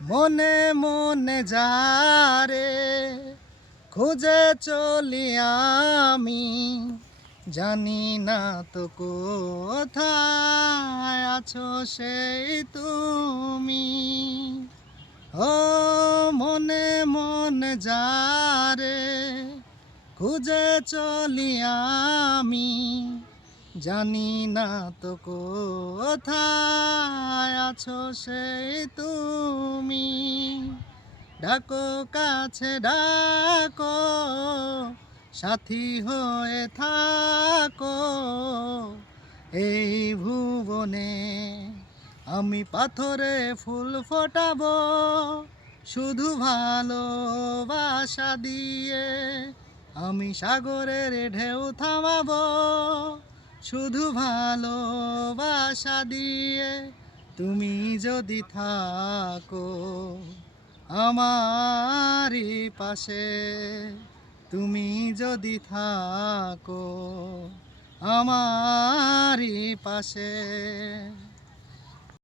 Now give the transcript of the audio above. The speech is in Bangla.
মনে মনে যারে খুঁজে চলি আমি, জানি না তো কোথায় আছো সেই তুমি। ও মনে মনে যারে খুঁজে চলি আমি, জানি না তো কোথায় আছো সেই তুমি। ডাকো কাছে ডাকো, সাথী হয়ে থাকো, এই ভুবনে আমি পাথরে ফুল ফোটাবো, শুধু ভালোবাসা দিয়ে আমি সাগরের ঢেউ থামাবো, শুধু ভালোবাসা দিয়ে তুমি যদি থাকো আমারই পাশে, তুমি যদি থাকো আমারই পাশে।